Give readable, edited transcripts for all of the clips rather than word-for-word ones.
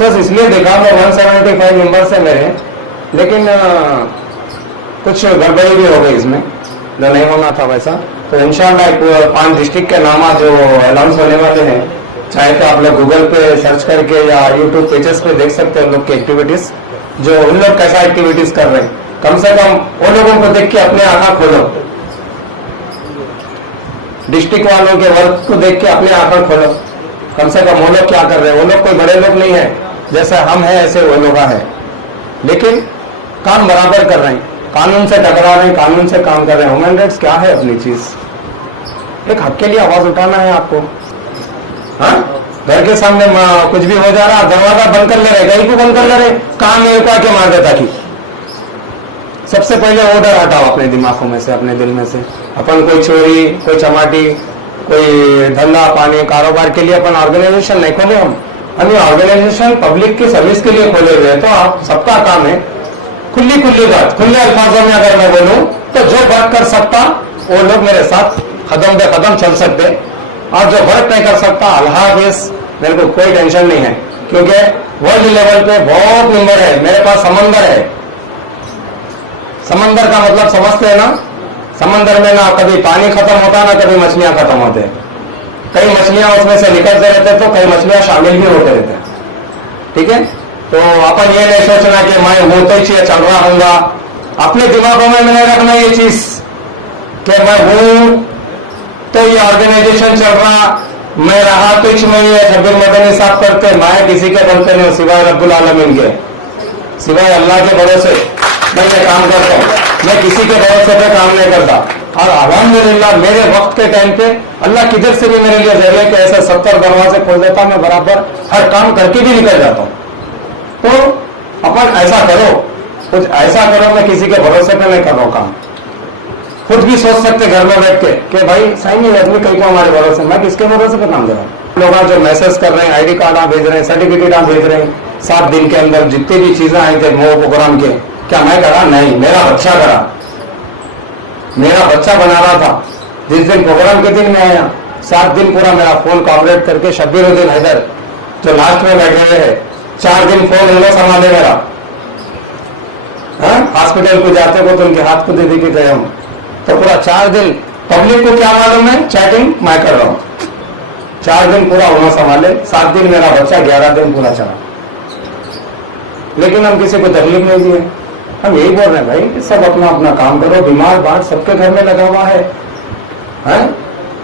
बस इसलिए देखा मैं 175 मेंबर्स है मेरे, लेकिन कुछ गड़बड़ी भी हो गई इसमें जो नहीं होना था वैसा। तो इंशाल्लाह 5 डिस्ट्रिक्ट के नाम जो अनाउंस होने वाले हैं, चाहे तो आप लोग गूगल पे सर्च करके या यूट्यूब पेजेस पे देख सकते हैं उन लोग की एक्टिविटीज, जो उन लोग कैसा एक्टिविटीज कर रहे हैं। कम से कम उन लोगों को देख के अपने आंखें खोलो, डिस्ट्रिक्ट वालों के वर्क को देख के अपने आंखें खोलो, कम से कम वो लोग क्या कर रहे हैं। वो लोग कोई बड़े लोग नहीं है, जैसे हम हैं ऐसे वो लोग हैं, लेकिन काम बराबर कर रहे हैं, कानून से टकरा रहे हैं, कानून से काम कर रहे हैं। ह्यूमन राइट्स क्या है? अपनी चीज, एक हक के लिए आवाज उठाना है आपको। हाँ, घर के सामने कुछ भी हो जा रहा, दरवाजा बंद कर ले रहे, कहीं को बंद कर ले रहे, काम में रुका के मार देता कि सबसे पहले वो डर हटाओ अपने दिमागों में से, अपने दिल में से। अपन कोई चोरी, कोई चमाटी, कोई धंधा पानी कारोबार के लिए अपन ऑर्गेनाइजेशन नहीं खोले। हम ये ऑर्गेनाइजेशन पब्लिक की सर्विस के लिए खोले हुए हैं। तो आप सबका काम है, खुली खुली बात, खुले अल्फाजों में अगर मैं बोलूं तो जो वर्क कर सकता वो लोग मेरे साथ कदम बे कदम चल सकते, और जो वर्क नहीं कर सकता अल्लाह हाफिज, मेरे को कोई टेंशन नहीं है, क्योंकि वर्ल्ड लेवल पे बहुत नंबर है। मेरे पास समंदर है, समंदर का मतलब समझते हैं ना, समंदर में ना कभी पानी खत्म होता ना कभी मछलियां खत्म होते, कई मछलियां उसमें से निकलते रहते तो कई मछलियां शामिल भी होते रहते। ठीक है, तो अपन ये नहीं सोचना कि मैं वो तो ही चल रहा हूंगा, अपने दिमागों में मैंने रखना ये चीज कि मैं हूं तो ये ऑर्गेनाइजेशन चल रहा, मैं रहा कुछ नहीं है। शब्बीर मदनी साहब करते, मैं किसी के बनते नहीं, सिवाय रब्बुल आलमीन के, सिवाय अल्लाह के भरोसे मैं ये काम करता हूँ। मैं किसी के भरोसे पे काम नहीं करता, और अल्हम्दुलिल्लाह मेरे वक्त के टाइम पे अल्लाह किधर से भी मेरे लिए जरिए के ऐसे 70 दरवाजे खोल देता, मैं बराबर हर काम करके भी निकल जाता हूँ। तो अपन ऐसा करो, कुछ ऐसा करो, मैं किसी के भरोसे पे नहीं कर रहा हूँ काम। खुद भी सोच सकते घर में बैठ के कि भाई सही नहीं आदमी कहीं को हमारे भरोसे, मैं किसके भरोसे पे काम कर रहा हूँ। लोग जो मैसेज कर रहे हैं, आईडी कार्ड आप भेज रहे हैं, सर्टिफिकेट आप भेज रहे हैं, 7 दिन के अंदर जितनी भी चीजें आई थे मोह प्रोग्राम के, क्या मैं करा? नहीं, मेरा बच्चा करा, मेरा बच्चा बना रहा था। जिस दिन प्रोग्राम के दिन में आया, 7 दिन पूरा मेरा फोन कॉपरेट करके शब्बीरुद्दीन हैदर जो लास्ट में बैठे हुए हैं, 4 दिन फोन उन्होंने संभाले मेरा। हॉस्पिटल को जाते को तो उनके हाथ को दे दे के गए हम, तो पूरा 4 दिन पब्लिक को क्या मालूम है, चैटिंग मैं कर रहा हूं। 4 दिन पूरा उन्होंने संभाले, 7 दिन मेरा बच्चा, 11 दिन पूरा चला। लेकिन हम किसी को तकलीफ नहीं दिए, हम यही बोल रहे हैं भाई कि सब अपना अपना काम करो, बीमार बाट सबके घर में लगा हुआ है।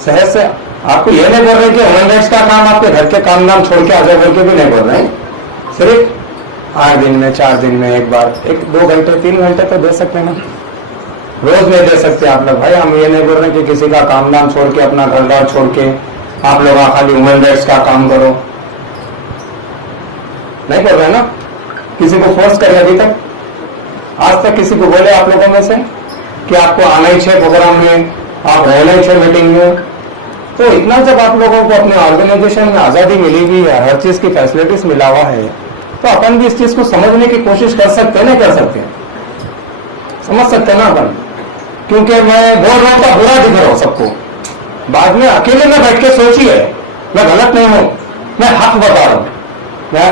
सहज से आपको ये नहीं बोल रहे कि ह्यूमन राइट्स का काम आपके घर के काम नाम छोड़ के आजाद बोल के भी नहीं बोल रहे हैं। सिर्फ 8 दिन में 4 दिन में एक बार 1-2 घंटे 3 घंटे तो दे सकते हैं ना, रोज नहीं दे सकते आप लोग। भाई हम ये नहीं बोल रहे कि किसी का काम नाम छोड़ के अपना घर द्वार छोड़ के आप लोग खाली ह्यूमन राइट्स का काम करो, नहीं बोल रहे ना। किसी को फोर्स करे? अभी तक आज तक किसी को बोले आप लोगों में से कि आपको आना ही चाहिए प्रोग्राम में, आप रहना ही चाहिए मीटिंग में? तो इतना जब आप लोगों को अपने ऑर्गेनाइजेशन में आजादी मिली हुई है, हर चीज की फैसिलिटीज मिला हुआ है, तो अपन भी इस चीज को समझने की कोशिश कर सकते हैं, नहीं कर सकते? समझ सकते हैं ना अपन, क्योंकि मैं बोल रहा हूं तो बुरा दिख रहा हूं सबको, बाद में अकेले में बैठ के सोचिए, मैं गलत नहीं हूं, मैं हक बता रहा हूं, मैं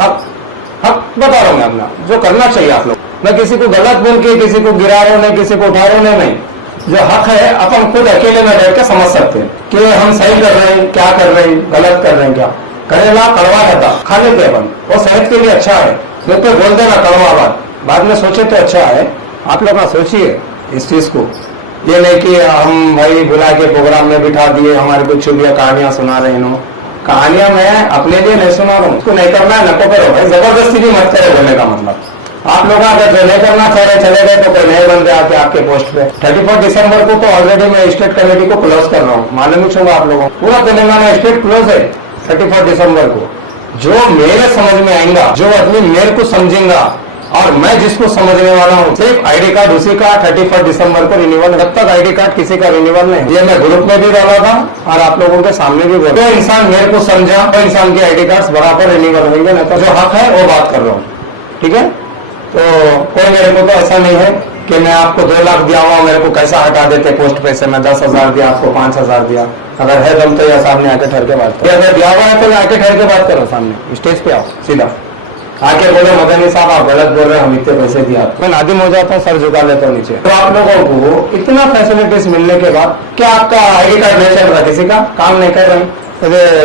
हक बता रहा हूं, मैं अपना जो करना चाहिए आप लोग। मैं किसी को गलत बोल के किसी को गिरा रहा हूं नहीं, किसी को उठा रहा हूं नहीं, जो हक है अपन खुद अकेले में बैठ के समझ सकते हैं कि हम सही कर रहे हैं, क्या कर रहे हैं, गलत कर रहे हैं। क्या करेला कड़वा रहता खा लेते अपन, वो सेहत के लिए अच्छा है, नहीं तो बोल देना कड़वा बात, बाद में सोचे तो अच्छा है। आप लोग सोचिए इस चीज को, ये नहीं कि हम भाई बुला के प्रोग्राम में बिठा दिए, हमारे को चुभिया कहानियां सुना रहे हैं। कहानियां मैं अपने लिए नहीं सुना रहा हूँ, उसको नहीं करना है नको करो भाई, जबरदस्ती भी मत करे बोलने का मतलब। आप लोग अगर जो नहीं करना चाह रहे चले गए तो कोई नए बंदे आके आपके पोस्ट पे। 31 दिसंबर को तो ऑलरेडी मैं स्टेट कमेटी को क्लोज कर रहा हूँ, मालूम ही होगा आप लोगों को, पूरा तेलंगाना स्टेट क्लोज है 31 दिसंबर को। जो मेरे समझ में आएगा, जो आदमी मेरे को समझेगा और मैं जिसको समझने वाला हूँ, सिर्फ आईडी कार्ड उसी का 31 दिसंबर को रिन्यूअल। जब तक आईडी कार्ड किसी का रिन्यूअल नहीं, ये मैं ग्रुप में भी डाला था और आप लोगों के सामने भी बोला, जो इंसान मेरे को समझा वो इंसान के आईडी कार्ड बराबर रिन्यूअल होंगे, नहीं तो जो हक है वो बात कर रहा हूँ। ठीक है, तो कोई मेरे को तो ऐसा नहीं है कि मैं आपको 2 लाख दिया हुआ, मेरे को कैसा हटा देते पोस्ट पे से, मैं 10,000 दिया आपको, 5,000 दिया। अगर है दम तो या सामने आके ठहर के बात करो, अगर दिया हुआ है तो आके ठहर के बात करो, सामने स्टेज पे आओ, सीधा आके बोले मदनी साहब आप गलत बोल रहे हैं, हम इतने पैसे दिया। मैं नादिम हो जाता हूँ, सर झुका लेता हूँ नीचे। तो आप लोगों को इतना फैसिलिटीज मिलने के बाद क्या आपका ID कार्ड नहीं चल रहा, किसी का काम नहीं कर रहे,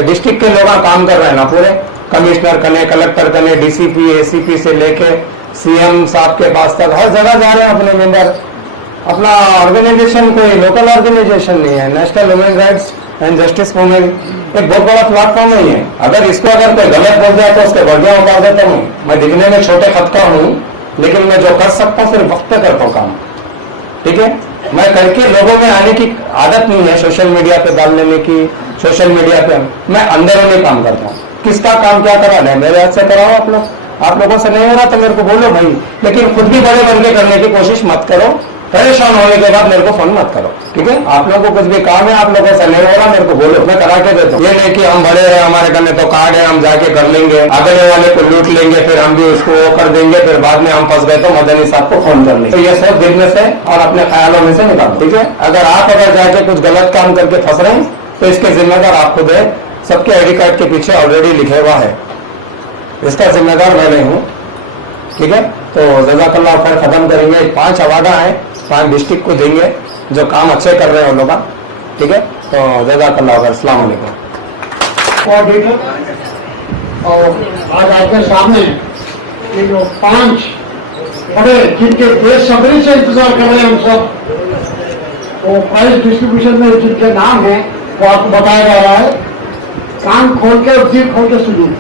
डिस्ट्रिक्ट के लोग काम कर रहे हैं ना पूरे, कमिश्नर कने, कलेक्टर कने, DCP ACP से लेके CM साहब के पास तक हर जगह जा रहे हैं अपने मेंबर। अपना ऑर्गेनाइजेशन कोई लोकल ऑर्गेनाइजेशन नहीं है, national human rights and justice movement एक बहुत बड़ा प्लेटफॉर्म ही है। अगर इसको अगर कोई गलत बोल जाए तो उसके बढ़िया उतार देता हूँ। मैं दिखने में छोटे खत का हूँ, लेकिन मैं जो कर सकता हूँ सिर्फ वक्त पे करता हूँ काम, ठीक है। मैं करके लोगों में आने की आदत नहीं है, सोशल मीडिया पे डाल लेने की। सोशल मीडिया पे मैं अंदर में काम करता हूँ, किसका काम क्या करा है मेरे हाथ से कराओ। आप लोगों से नहीं हो रहा तो मेरे को बोलो भाई, लेकिन खुद भी बड़े बन के करने की कोशिश मत करो। परेशान होने के बाद मेरे को फोन मत करो, ठीक है। आप लोगों को कुछ भी काम है, आप लोगों से नहीं हो रहा मेरे को बोलो, मैं करा के देता हूँ। ये नहीं कि हम बड़े हैं, हमारे करने तो कार्ड है, हम जाके कर लेंगे, अगले वाले को लूट लेंगे, फिर हम भी उसको वो कर देंगे, फिर बाद में हम फंस गए तो मदनी साहब को फोन कर लेंगे। तो ये सब दिल में से और अपने ख्यालों में से निकालो, ठीक है। अगर जाके कुछ गलत काम करके फंस रहे हैं तो इसके जिम्मेदार आप खुद है। सबके ID कार्ड के पीछे ऑलरेडी लिखे हुआ है, इसका जिम्मेदार मैं नहीं हूँ, ठीक है। तो जज़ाकल्लाह खैर, खत्म करेंगे। 5 अवार्ड है, 5 डिस्ट्रिक्ट को देंगे जो काम अच्छे कर रहे हैं लोग, ठीक है। तो जज़ाकल्लाह खैर, अस्सलाम वालेकुम। और आज आपके सामने ये जो 5 बड़े जिनके बेसब्री से इंतजार कर रहे हैं हम सब, वो प्राइज डिस्ट्रीब्यूशन में जिनके नाम है वो आपको बताया जा रहा है। कान खोल के और दिल खोल के सुनिए।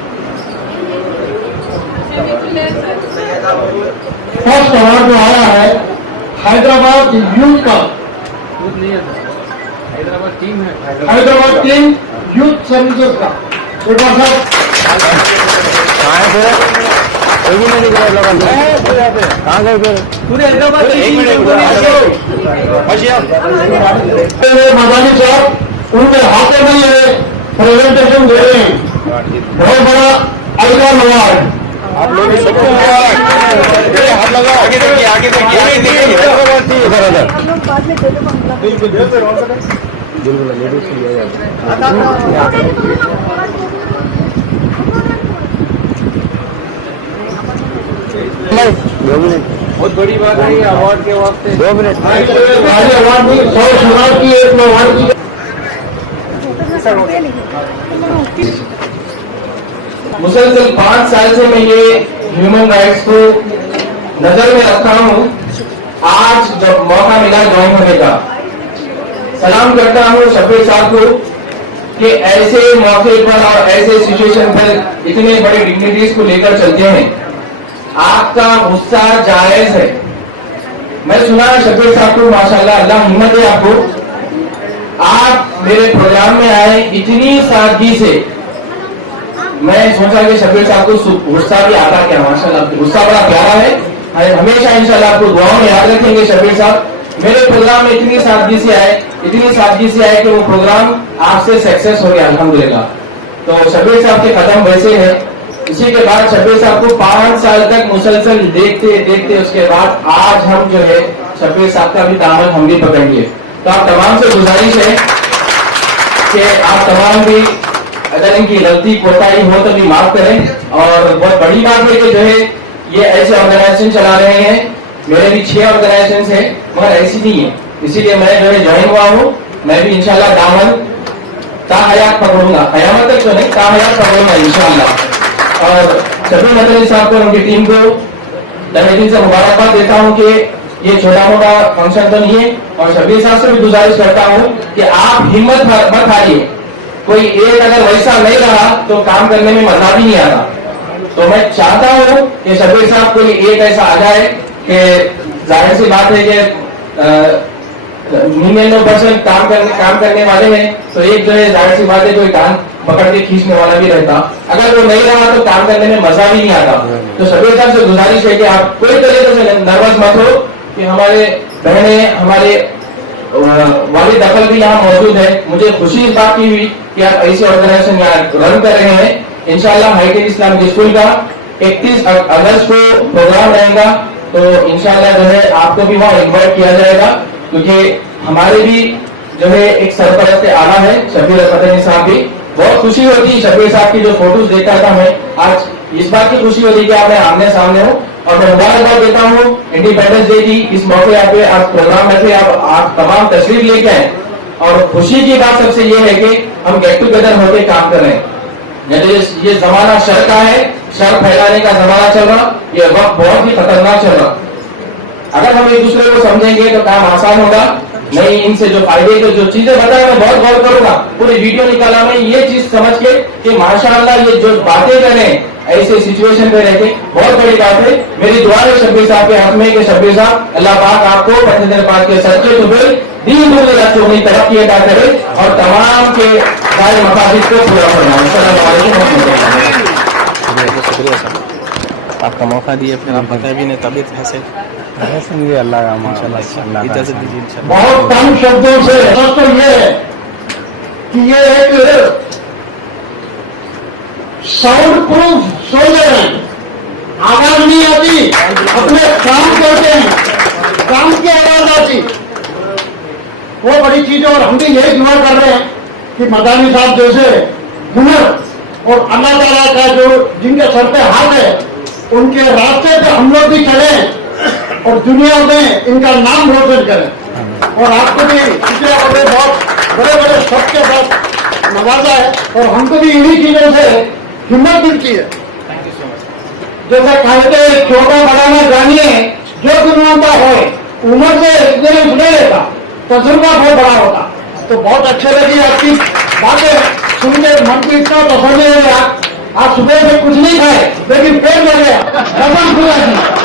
फर्स्ट अवार्ड जो आया है हैदराबाद यूथ का, हैदराबाद टीम यूथ सर्विसेज का। सुबह साहब कहाँ गए पूरे हैदराबाद मदानी साहब उनके हाथों में ये प्रेजेंटेशन दे रहे हैं। बहुत बड़ा अधिकार अवार्ड आप लोग सबको हाथ लगाओ, आगे देखिए, आगे देखिए, उधर बिल्कुल लेडीज बहुत बड़ी बात है ये अवार्ड के वास्ते। 2 मिनट अवार्ड की 100 शुरुआत की, एक अवार्ड की मुसलसल 5 साल से मैं ये ह्यूमन राइट्स को नजर में रखता हूँ। आज जब मौका मिला ज्वाइन होने का, सलाम करता हूँ शफीर साहब को कि ऐसे मौके पर और ऐसे सिचुएशन पर इतने बड़े डिग्निटीज को लेकर चलते हैं। आपका गुस्सा जायज है। मैं सुना है शफीर साहब को, माशाल्लाह, अल्लाह हिम्मत है आपको। आप मेरे प्रोग्राम में आए इतनी सादगी से, मैं सोचा कि शफीर साहब को गुस्सा भी आता क्या, माशाल्लाह गुस्सा बड़ा प्यारा है। हमेशा इंशाल्लाह आपको दुआओं में याद रखेंगे। शफीर साहब मेरे प्रोग्राम में इतनी सादगी से आए, इतनी सादगी से आए कि वो प्रोग्राम आपसे सक्सेस हो गया अल्हम्दुलिल्लाह। तो शफीर साहब के कदम वैसे हैं। इसी के बाद शफीर साहब को 5 साल तक मुसलसल देखते देखते उसके बाद आज हम जो है शफीर साहब का भी दामन हम भी पकड़ेंगे। तो आप तमाम से गुजारिश है कि आप तमाम भी अगर इनकी गलती कोताही हो तो भी माफ करें। और बहुत बड़ी बात है कि जो है ये ऐसे ऑर्गेनाइजेशन चला रहे हैं। मेरे भी 6 ऑर्गेनाइजेशन है, मगर ऐसी नहीं है, इसीलिए मैं जो है ज्वाइन हुआ हूँ। मैं भी इंशाल्लाह दामन ताहयात पकड़ूंगा, कयामत तक तो नहीं, ताहयात पकड़ूंगा इंशाल्लाह। और शफीर मदनी साहब को, उनकी टीम को तहे दिल से मुबारकबाद देता हूँ कि ये छोटा मोटा फंक्शन तो नहीं है। और शफीर साहब से भी गुजारिश करता हूँ कि आप हिम्मत मत हारिए। कोई एक अगर वैसा नहीं रहा तो काम करने में मजा भी नहीं आता। तो मैं चाहता हूँ कि शफीर साहब कोई एक ऐसा आ जाए कि जाहिर सी बात है कि 99% काम करने वाले हैं, तो एक जो है जाहिर सी बात है कोई कान पकड़ के खींचने वाला भी रहता। अगर वो नहीं रहा तो काम करने में मजा भी नहीं आता। तो शफीर साहब से गुजारिश है कि आप कोई तरीके से नर्वस मत हो कि हमारे बहने, हमारे वालिद दखल भी यहाँ मौजूद है। मुझे खुशी इस बात की हुई कि आप ऐसे ऑर्गेनाइजेशन यहाँ रन कर रहे हैं। इंशाल्लाह हाईटेक इस्लामिक स्कूल का 31 अगस्त को प्रोग्राम रहेगा तो इंशाल्लाह जो है आपको भी वहाँ इन्वाइट किया जाएगा, क्योंकि हमारे भी जो है एक सरपरस्त आना है शबीर पतनी साहब भी। बहुत खुशी होती है शबीर साहब की जो फोटोज देखा था मैं, आज इस बात की खुशी होती है कि आप आमने सामने हो। और मैं मुबारकबाद देता हूँ इंडिपेंडेंस डे की इस मौके पे आज प्रोग्राम में थे, आप तमाम तस्वीर लेके आए। और खुशी की बात सबसे ये है कि हम गेट टुगेदर होकर काम कर रहे हैं। ये जमाना शर का है, शर फैलाने का जमाना चल रहा, ये वक्त बहुत ही खतरनाक चल रहा। अगर हम एक दूसरे को समझेंगे तो काम आसान होगा। नहीं, इनसे जो फायदे के जो चीजें बताया मैं बहुत गौर करूंगा, पूरी वीडियो निकाला मैं ये चीज समझ के कि माशाअल्लाह ये जो बातें करें ऐसे सिचुएशन पे रहते बहुत बड़ी बात है। मेरी दुआ है शब्बीर साहब के हक में कि शब्बीर साहब अल्लाह पाक आपको 25 दिन बाद के सच्चे टुबे दीन दुनिया रखी तरक्की अदा करे और तमाम के सारे मकासद को पूरा फरमाए। अस्सलाम वालेकुम। शुक्रिया सर, आपका मौका दिए, फिर आप बताए भी नहीं तबीयत कैसे समझिए अल्लाह का माशाल्लाह इजाजत दीजिए इंशाल्लाह। बहुत कम शब्दों से दोस्तों ये है कि ये एक साउंड प्रूफ सोल्जर है, आवाज नहीं आती, अपने काम करते हैं, काम की आवाज आती, वो बड़ी चीज है। और हम भी यही दुआ कर रहे हैं कि मदानी साहब जैसे हुनर और अल्लाह ताला का जो जिनके सर पे हाथ है उनके रास्ते पे हम लोग भी चले और दुनिया में इनका नाम रोशन करें। और आपको भी पिछले वाले बहुत बड़े बड़े सबके साथ नवाजा है और हमको भी इन्हीं चीजों से हिम्मत मिलती है। जैसे कहते हैं छोटा बढ़ाना जानिए जो गुणवत्ता हो, उम्र से एक्सपीरियंस नहीं रहता, तजुर्बा बहुत बड़ा होता। तो बहुत अच्छे लगी आपकी बातें सुन के, मन को इतना पसंद है। आप सुबह से कुछ नहीं खाए लेकिन पेट भर गया, जबरदस्त खुला थी।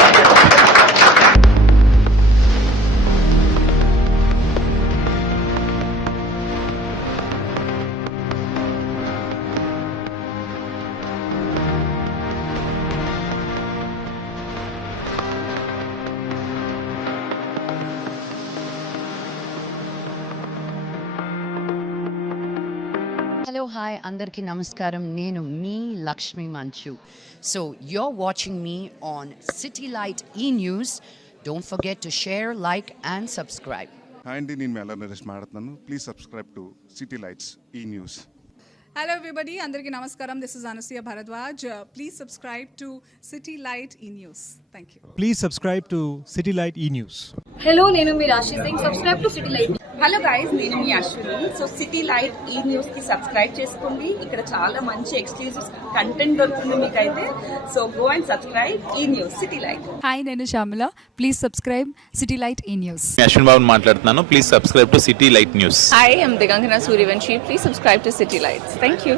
Hello, hi, Andarki Namaskaram. Nenu me Lakshmi Manchu. So you're watching me on City Light E-News. Don't forget to share, like and subscribe. Hi అండి, నేను మెల్ల నరేష్ మాట్లాడుతున్నాను. Please subscribe to city lights ఈ news. Hello everybody, Andarki Namaskaram. This is Anasuya Bharadwaj. Please subscribe to City Light E-News. Thank you. Please subscribe to City Light E-News. Hello నేను మీ రాశి Singh subscribe to city light. Hello guys, నేను మీ Ashwini. So city light ఈ news కి subscribe చేసుకోండి. ఇక్కడ చాలా మంచి exclusive content దొరుకుతుంది మీకైతే. సో గో అండ్ సబ్స్క్రైబ్ ఈ న్యూస్ సిటీ లైట్. హాయ్, నేను Shyamala. Please subscribe city light ఈ న్యూస్. అశ్విన్ బాబు మాట్లాడుతున్నాను. Please subscribe to city light news. Hi, I'm Digangana Suryavanshi. Please subscribe to city lights. Thank you.